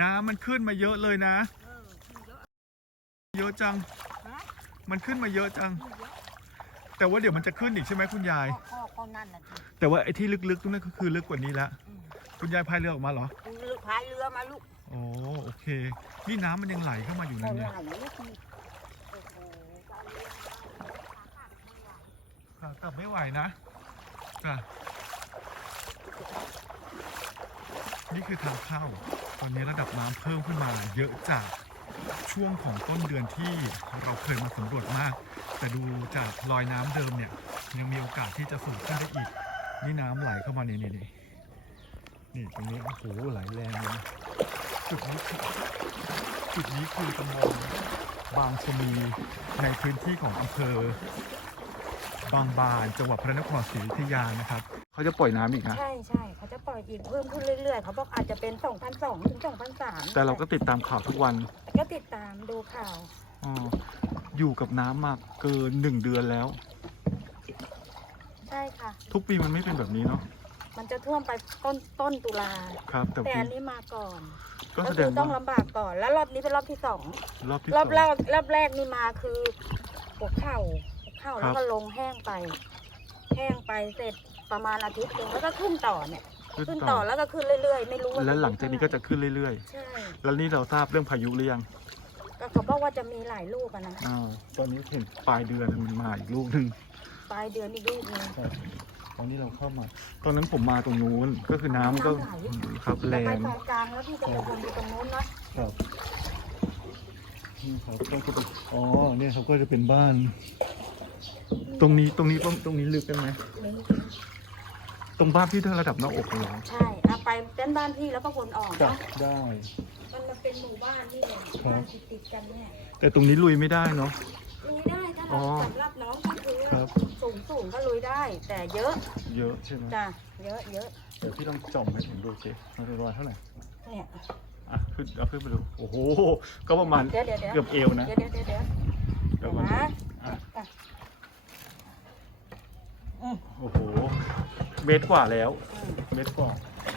น้ำมันขึ้นมาเยอะเลยนะ เออขึ้นเยอะเยอะจัง ฮะมันขึ้นมาเยอะจังขึ้นเยอะแต่ว่าเดี๋ยวมันจะขึ้นอีกใช่ไหมคุณยายพ่อพ่อนั่นน่ะสิแต่ว่าไอ้ที่ลึกๆตรงนั้นก็คือลึกกว่านี้แล้วอืมคุณยายพายเรือออกมาเหรอลูกพายเรือมาลูกอ๋อโอเค นี่น้ำมันยังไหลเข้ามาอยู่เอานั่นไหเนี่ยลลูกนี่โอ้โหจะเอาเรือค่ะกลับไม่ไหวนะจ้ะนี่คือทางเข้าต อนนี้ระดับน้ำเพิ่มขึ้นมาเยอะจากช่วงของต้นเดือนที่เราเคยมาสำรวจมาก แต่ดูจากรอยน้ำเดิมเนี่ยยังมีโอกาสที่จะสูงขึ้นได้อีก นี่น้ำไหลเข้ามานี่นี่นี่นี่ตรงนี้โอ้โหไหลแรงเลยจุดนี้จุดนี้คือตำบลบางชมีในพื้นที่ของอำเภอ บางบานจังหวัดพระนครศรีอยุธยานะครับเขาจะปล่อยน้ำอีกนะใช่ใช่เขาจะปล่อยอีกเพิ่มขึ้นเรื่อยๆ เขาบอกอาจจะเป็น2,200ถึง2,300แต่เราก็ติดตามข่าวทุกวันก็ติดตามดูข่าวอออยู่กับน้ำมาเกินหนึ่งเดือนแล้ว ใช่ค่ะ ทุกปีมันไม่เป็นแบบนี้เนาะมันจะท่วมไปต้นต้นตุลาครับแต่แต่ปีอันนี้มาก่อนก็ก็แสดคืองต้องว่าลำบากก่อน แล้วรอบนี้เป็นรอบที่สองรอบที่รอบสแรองกรอบแรกนี่มาคือหัวเข่าหัว เข่าครัแล้วบก็ลงแห้งไป แห้งไปเสร็จประมาณอาทิตย์หนึ่งแล้วก็ขึ้นต่อเนี่ย ขึ้นต่อแล้วก็ขึ้นเรื่อยๆ ไม่รู้ว่าแล้วหลังจากนี้ก็จะขึ้นเรื่อยใช่ๆแล้วนี่เราทราบเรื่องพายุหรือยังก็เขาบอกว่าจะมีหลายลูกอะนะอ้าวตอนนี้เห็นปลายเดือนมันมาอีกลูกหนึ่งปลายเดือนอีกลูกหนึงตอนนี้เราเข้ามา ตอนนั้นผมมาตรงนู้นก็คือน้ำก็น้ำไหล ครับแรไปงตรงกลางแล้วพี่จะไปวนอยู่ตรงนู้นเนาะครับนี่ครับก็จะเป็นอ๋อเนี่ยเขาก็จะเป็นบ้าน ตรงนี้ตรงนี้ตรงตรงนี้ลึกกันไหมนี่ตรงบ้านพี่เท่าระดับหน้าอกเลยเหรอใช่เอาไปเต้นบ้านพี่แล้วก็วนออกจ้ะเนาะได้ มันมาเป็นหมู่บ้านนี่แหละครับบ้านติดๆกันเนี่ยแต่ตรงนี้ลุยไม่ได้เนาะ ลุยได้ถ้าอ๋เราอสำหรับน้องก็คือครับ สูงสูงๆก็ลุยได้ แต่เยอะเยอะใช่ไหมจ้ะเยอะเยอะเดี๋ยวพี่ลองจ่อมไปถึงดูสิมันเป็นรอยเท่าไหร่เนี่ยอะขึ้นเอาขึ้นไปดูโอ้โหก็ประมาณเดี๋ยวเดี๋ยวเดี๋ยวเกือบเอวนะเดี๋ยวเดี๋ยวเดี๋ยวเดี๋ยวเดี๋ยวเดี๋ยวก่อนนะอะอะอืม โอ้โห เมตรกว่าแล้วอืมเมตรกว่า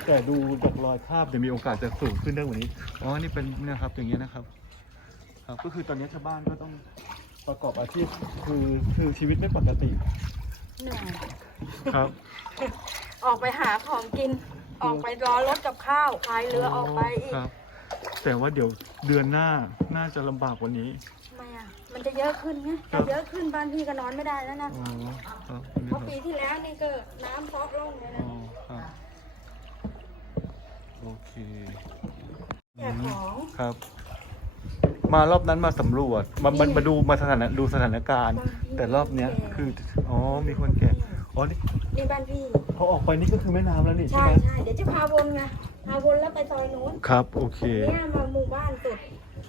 แต่ดูจากรอยภาพเดี๋ยวมีโอกาสจะสูงขึ้นได้กว่านี้อ๋อนี่เป็นเนะครับอย่างเงี้ยนะครับ ครับ ก็คือตอนนี้ชาวบ้านก็ต้องประกอบอาชีพคือคือชีวิตไม่ปกติเหนื่อยครับ ออกไปหาของกิน ออกไปรอรถกับข้าวพายเรือออกไปอีก ครับ แต่ว่าเดี๋ยวเดือนหน้าน่าจะลำบากกว่านี้ทำไมอะ มันจะเยอะขึ้นไงครัจะบเยอะขึ้นบ้านพี่ก็นอนไม่ได้แล้วนะอ๋อครับเพราะปีที่แล้วนี่ก็น้ำซอกล่องเลยอ๋นะอครับโอเคแจกของครับ มารอบนั้นมาสำรวจมามามาดูมาสถานดูสถานการณ์ แต่รอบเนี้ยคืออ๋อมีคนแก่อ๋อนี่นี่บ้านพี่ พอออกไปนี่ก็คือแม่น้ำแล้วนี่ใช่ใช่ไหม ใช่เดี๋ยวจะพาวนไง พาวนแล้วไปซอยนู้นครับ โอเค เนี่ยมาหมู่บ้านสุด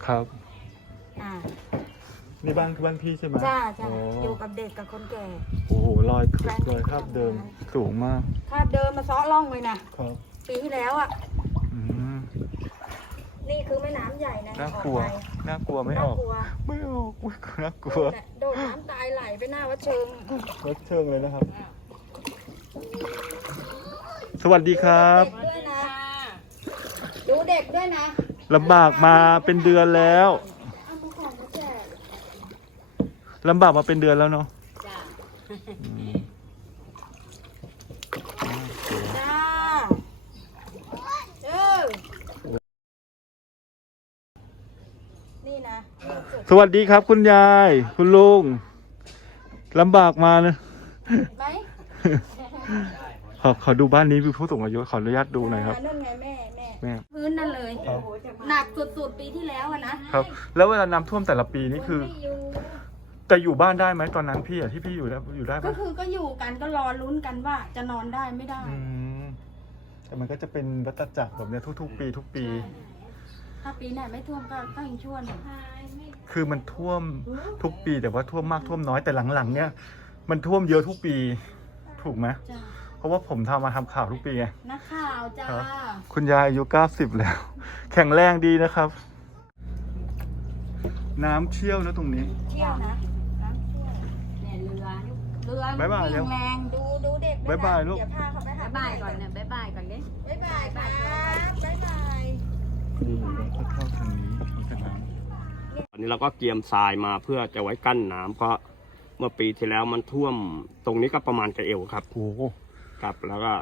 ครับ อ่านี่บ้านคือบ้านพี่ใช่ไหมจ้าจ้าอ๋ออยู่กับเด็กกับคนแก่โอ้โหรอยรอยคราบเดิมสูงมากถ้าเดินมาซ้อล่องเลยนะครับปีที่แล้วอะ อืมนี่คือแม่น้ำใหญ่นะน่ากลัว ออไปน่ากลัวไม่อน่าอก กลัวไม่ออกอุ๊ยน่ากลัวแต่โดดน้ำตายไหลไปหน้าวัดเชิง รถเชิงเลยนะครับ สวัสดีครับเด็กด้วยนะดู เด็กด้วยนะลำบากมาเป็นเดือนแล้วเอามาของมาแจกลำบากมาเป็นเดือนแล้วเนาะจ้าอืมจ้าเออนี่นะสวัสดีครับ คุณยาย คุณลุงลำบากมานะไหมขอขอดูบ้านนี้มีผู้สูงอายุขออนุญาตดูหน่อยครับ นั่นไงแม่ แม่แม่พื้นนั่นเลย ครับหนักสุดๆปีที่แล้วอะนะครับ แล้วเวลาน้ำท่วมแต่ละปีนี่คือ ไม่อยู่แต่อยู่บ้านได้ไหมตอนนั้นพี่อะที่พี่อยู่ได้อยู่ได้ไหมก็คือก็อยู่กันก็รอลุ้นกันว่าจะนอนได้ไม่ได้อืมแต่มันก็จะเป็นวัฏจักรแบบเนี้ยทุก ๆ ปีทุกปี ถ้าปีไหนไม่ท่วมก็ก็ยังชั่วหน่อยคือมันท่วมทุกปีแต่ว่าท่วมมากท่วมน้อยแต่หลังๆ เนี่ย มันท่วมเยอะทุกปี ถูกไหม จ้า เพราะว่าผมทำมาทำข่าวทุกปีไงนักข่าวจ้าครับคุณยายอายุ90แล้ว แข็งแรงดีนะครับ น้ำเชี่ยวนะตรงนี้ เที่ยวนะน้ำเที่ยวเนี่ยเรือเรือบ๊ายบายวิ่งแรงดูดูเด็กด้วยนะบ๊ายบายลูกเดี๋ยวพาเขาไปหาบายบายก่อนเนี่ยบายบายก่อนดิบ๊ายบายครับบ๊ายบายโอ้เราก็เข้าทางนี้ทางสนามตอนนี้เราก็เกียมทรายมาเพื่อจะไว้กั้นน้ำเพราะเมื่อปีที่แล้วมันท่วมตรงนี้ก็ประมาณกระเอวครับโอ้โห ครับแล้วก็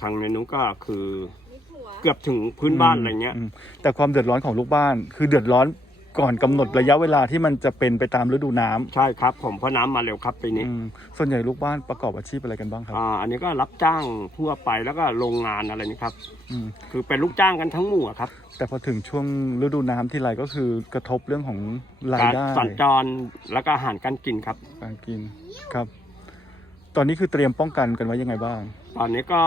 ทางในนู้นก็คือเกือบถึงพื้นบ้านอะไรเงี้ยมแต่ความเดือดร้อนของลูกบ้าน คือเดือดร้อนก่อนกำหนดระยะเวลาที่มันจะเป็นไปตามฤดูน้ำใช่ครับ ผมเพราะน้ำมาเร็วครับปีนี้อืมส่วนใหญ่ลูกบ้านประกอบอาชีพอะไรกันบ้างครับอ่าอันนี้ก็รับจ้างทั่วไปแล้วก็โรงงานอะไรนี่ครับ อืมคือเป็นลูกจ้างกันทั้งหมู่อะครับแต่พอถึงช่วงฤดูน้ำที่ไรก็คือกระทบเรื่องของรายการได้สัญจรแล้วก็อาหารการกินครับ การกินครับ ตอนนี้คือเตรียมป้องกันกันไว้ยังไงบ้าง ตอนนี้ก็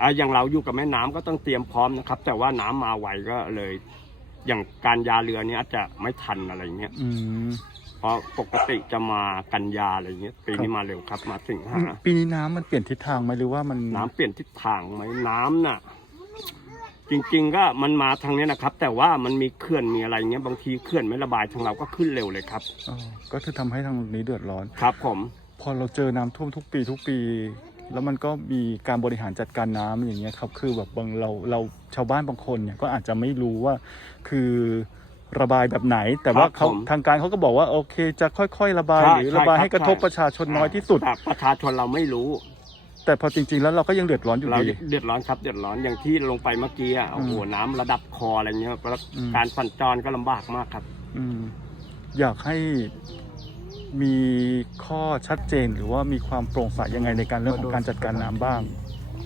อะอย่างเราอยู่กับแม่น้ำก็ต้องเตรียมพร้อมนะครับ แต่ว่าน้ำมาไวก็เลย อย่างการยาเรือนี้อาจจะไม่ทันอะไรเงี้ยอืม เพราะปกติจะมากันยาอะไรเงี้ยปีครันี้บมาเร็วครับมาสิงหาปีนี้น้ำมันเปลี่ยนทิศทางไหมหรือว่ามันน้ำเปลี่ยนทิศทางไหมน้ำน่ะ จริง ๆ ก็มันมาทางนี้นะครับ แต่ว่ามันมีเขื่อนมีอะไรเงี้ยบางทีเขื่อนไม่ระบายทางเราก็ขึ้นเร็วเลยครับ อ๋อก็คือทำให้ทางนี้เดือดร้อน ครับผม พอเราเจอน้ำท่วมทุกปีทุกปี แล้วมันก็มีการบริหารจัดการน้ำอย่างเงี้ยครับคือแบบบางเราเราชาวบ้านบางคนเนี่ยก็อาจจะไม่รู้ว่าคือระบายแบบไหน แต่ว่าเขาทางการเขาก็บอกว่าโอเค จะค่อย ๆ ระบายใช่หรือระบายใช่ให้กระทบใช่ประชาชนน้อยที่สุดแต่ประชาชนเราไม่รู้ แต่พอจริง ๆ แล้วเราก็ยังเดือดร้อนอยู่เราดีเดือดร้อนครับเดือดร้อนอย่างที่ลงไปเมื่อกี้อะโอ้โหอืมน้ำระดับคออะไรเงี้ยแล้วอืมการสัญจรก็ลำบากมากครับ อืมอยากให้ มีข้อชัดเจนหรือว่ามีความโปร่งใสยังไงในการเรื่องของการจัดการน้ำบ้าง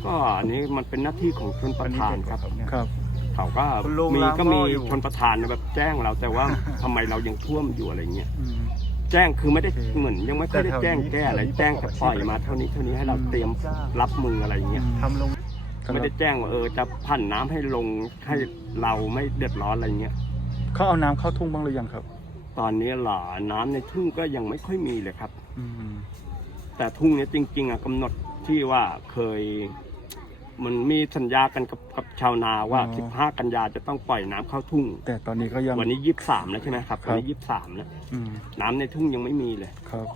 ก็อันนี้มันเป็นหน้าที่ของชนประธานครับครับ เขาก็คุณลุงมีล้างก็หม้มีออยู่ชนประธานแบบแจ้งเราแต่ว่าทำไมเรายังท่วมอยู่อะไรเงี้ยอืมแจ้งคือไม่ได้โอเคเหมือนยังไม่ค่อยได้แต่แถวแจ้งนี้แก้อะไรแถวนี้แจ้งแต่ปล่อยประกอบอาชีพมาเท่านี้เท่านี้ให้เราเตรียมรับมืออะไรเงี้ยทำลงไม่ได้แจ้งว่าเออจะผ่านน้ำให้ลงให้เราไม่เดือดร้อนอะไรเงี้ยเขาเอาน้ำเข้าทุ่งบ้างหรือยังครับ ตอนนี้หล่อน้ำในทุ่งก็ยังไม่ค่อยมีเลยครับ อืมแต่ทุ่งเนี้ยจริง ๆอะกำหนดที่ว่าเคย มันมีสัญญากันกับกับชาวนาว่า15 กันยาจะต้องปล่อยน้ำเข้าทุ่ง แต่ตอนนี้ก็ยัง วันนี้ 23 แล้วใช่ไหมครับ ครับ วันนี้ 23 แล้ว อืมน้ำในทุ่งยังไม่มีเลย ครับ